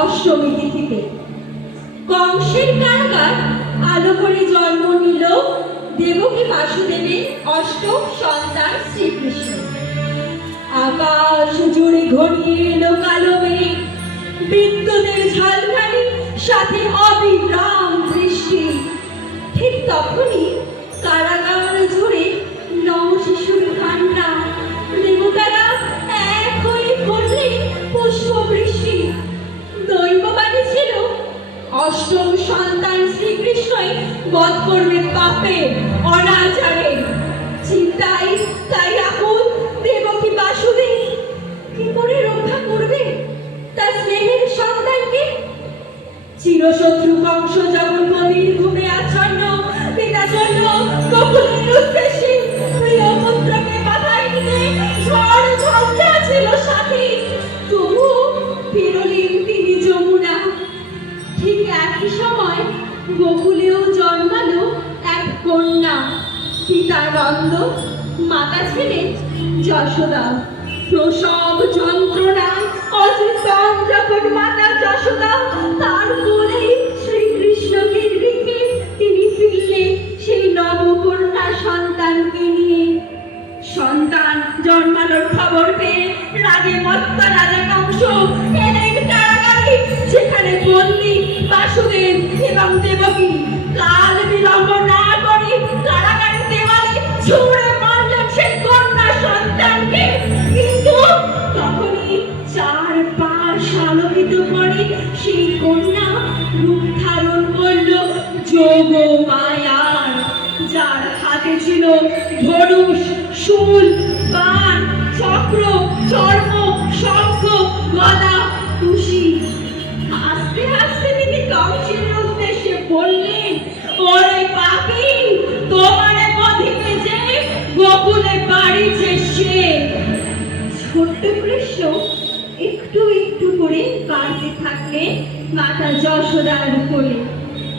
অষ্টমী তিথিতে কংসের কারাগার আলো করে জন্ম নিল দেবকী বাসুদেবের অষ্টম সন্তান শ্রীকৃষ্ণ। আকাশ জুড়ে ঘনিয়ে এলো কালো মেঘ, বিদ্যুতের ঝলকানি, সাথে অবিরাম বৃষ্টি। ঠিক তখনই কারাগার জুড়ে নব শিশুর কান্না, দেবতারা এক হয়ে করলেন পুষ্প বৃষ্টি। দৈববাণী ছিল অষ্টম সন্তান শ্রীকৃষ্ণই বধ করবে পাপে অনাচারে। চিন্তায় তাই আকুল দেবকী বাসুদেব, কি করে রক্ষা করবে তার স্নেহের সন্তানকে? চিরশত্রু কংস যখন গভীর ঘুমে আচ্ছন্ন, পিতা জন্য গোকুলের উদ্দেশ্যে প্রিয় পুত্রকে বাধাই নিয়ে ঝড় ঝঞ্ঝা ছিল সাথে, তবু ফিরলেন তিনি যমুনা। ঠিক একই সময় গোকুলেও জন্ম পিতা নন্দ, মাতা ছিলেন যশোদা। প্রসব যন্ত্রণায় অচেতন যখন মাতা যশোদা তার কোলে শ্রীকৃষ্ণকে রেখে তিনি ফিরলেন সেই নবকন্যা সন্তানকে নিয়ে। সন্তান জন্মানোর খবর পেয়ে রাগে মত্ত রাজা কংস এলেন কারাগারে, যেখানে বন্দী বাসুদেব এবং দেবকী। কাল বিলম্ব না করে কারাগারের দেওয়ালে ছুঁড়ে মারলেন সেই কন্যা সন্তানকে। কিন্তু তখনই চারপাশ আলোকিত করে সেই কন্যা রূপ ধারণ করল যোগ মায়ার, যার হাতে ছিল ধনুষ, শূল, বাণ, চক্র, চর্ম, শঙ্খ, গদা, তুষি। আস্তে আস্তে তিনি কংসের উদ্দেশ্যে বললেন, ওরে পাপী, তোমারে বধিতে যে গোকুলে বাড়িছে সে। ছোট্ট কৃষ্ণ একটু একটু করে কাঁদতে থাকলেন মাতা যশোদার কোলে।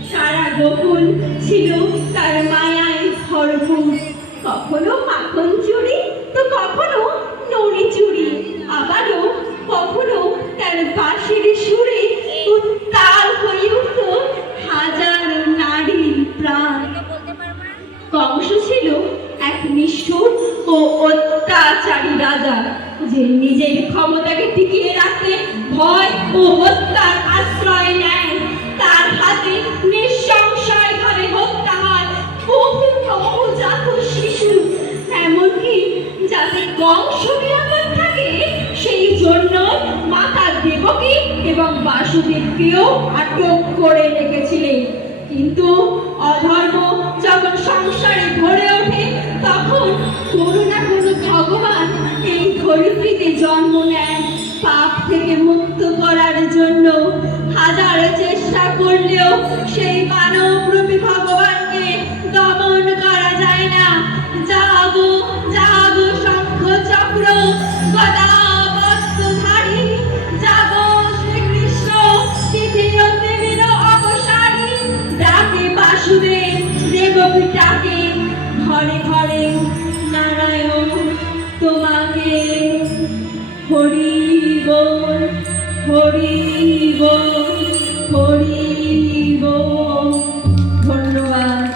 সারা গোকুল ছিল তার মায়ায় ভরপুর। কখনো মাখন চুরি, তো কখনো নড়ি চুরি, আবারও কখনো তার বাঁশির সুরে উত্তাল হয়ে উঠত হাজার নারীর প্রাণ। কংস ছিল এক নিষ্ঠুর ও অত্যাচারী রাজা, যে নিজের ক্ষমতাকে টিকিয়ে রাখতে ভয় ও হত্যার আশ্রয় নেয়। তার হাতে নিঃসংশয়ভাবে হত্যা হয় বহু নবজাত শিশু, এমনকি যাতে কংস নিরাপদ থাকে সেই জন্য মাতা দেবকী এবং বাসুদেবকেও আটক করে রেখেছিলেন। কিন্তু অধর্ম যখন সংসারে ভরে ওঠে, তখন কোনো না কোনো ভগবান এই ধরিত্রীতে জন্ম নেন পাপ থেকে মুক্ত করার জন্য। হাজার চেষ্টা করলেও সেই মানবরূপী ভগবানকে দমন করা যায় না। জাগো জাগো শঙ্খ চক্র গদা বস্ত্রধারী, জাগো শ্রীকৃষ্ণ তৃতীয় দেবীর অবসারী। ডাকে বাসুদেব, দেবকী ডাকে, ঘরে ঘরে নারায়ণ তোমাকে। হরি বল, হরি বল, হরি বল। ধন্যবাদ।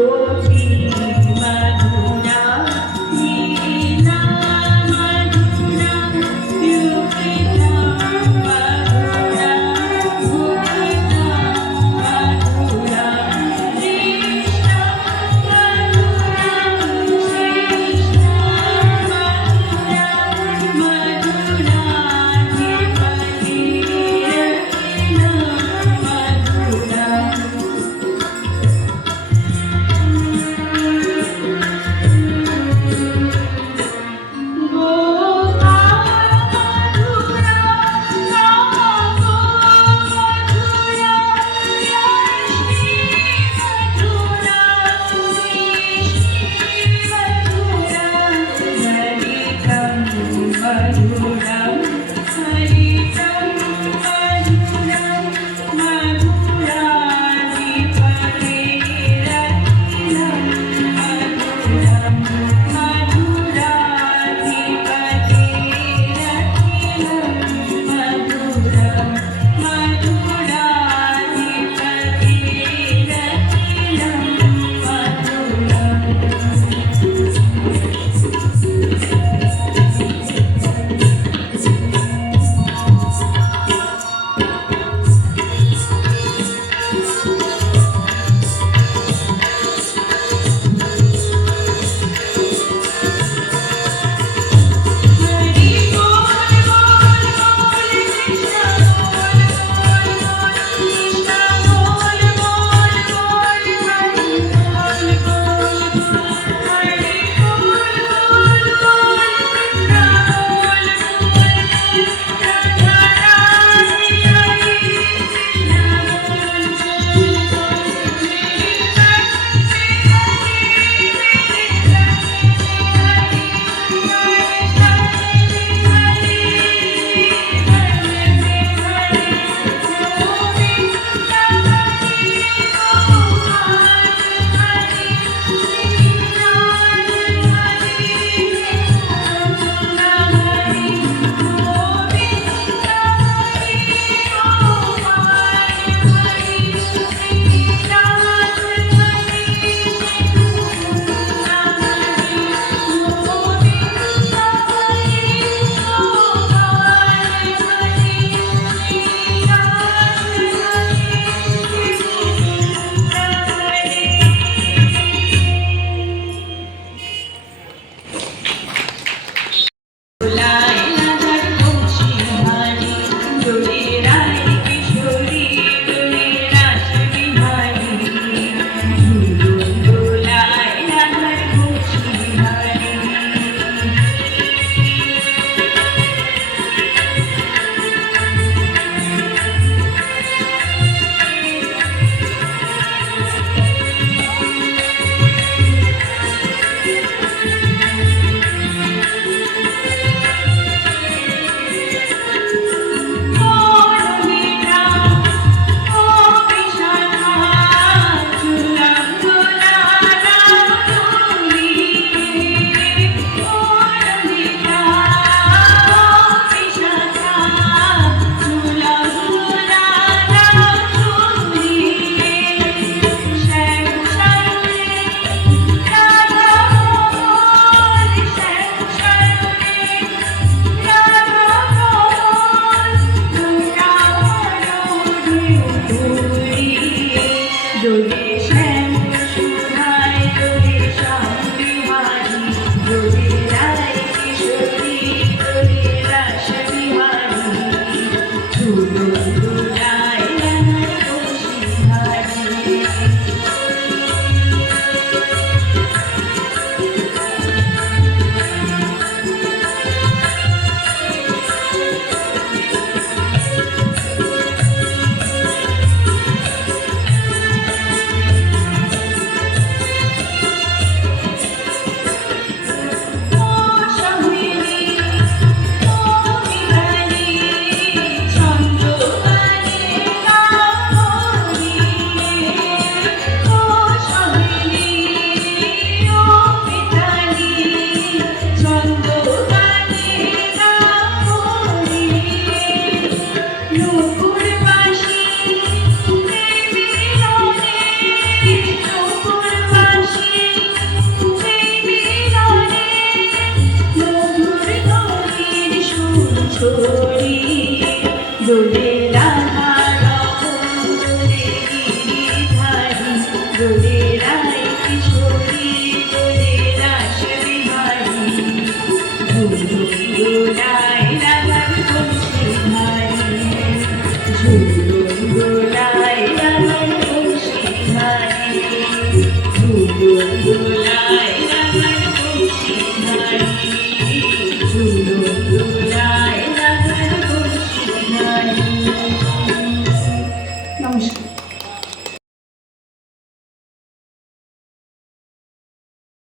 গো